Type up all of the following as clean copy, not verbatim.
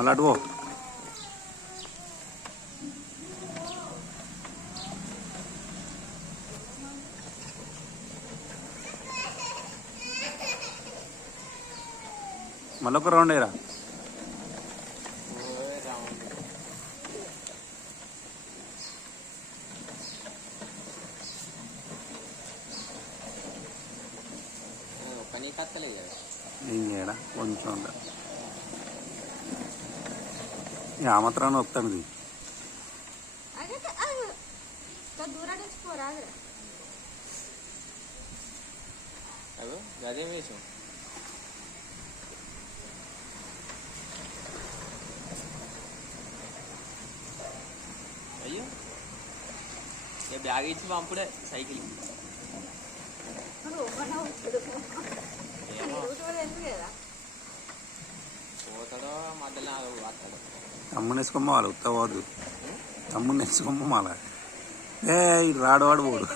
మళ్ళీ అటు పో. మళ్ళీ ఒక రౌండ్ అయ్యరా. ఏం చేయడా కొంచెం ఆ మాత్రాన్ని వస్తాను. అదే వేసాం. అయ్యో బ్యాగ్ ఇచ్చి పంపుడే సైకిల్. పోతాడో మధ్యలో వస్తాడు. తమ్ముని వేసుకోమ్మ వాళ్ళు ఉత్తవద్దు. తమ్ముని వేసుకోమ్మ మళ్ళా రాడు వాడు పోడు.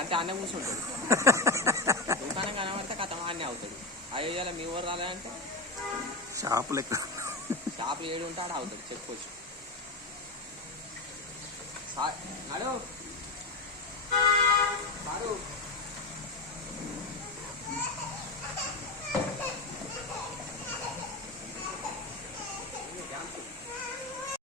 అంటే అన్నే కూర్చుంటాడు. దుకాణం కనబడితే కథ అన్నీ అవుతాడు. అయ్యో మీ ఊరు రాలేదంటే షాపు లెక్క. షాపు ఏడు ఉంటాడు అవుతాడు చెప్పుకోవచ్చు. నడు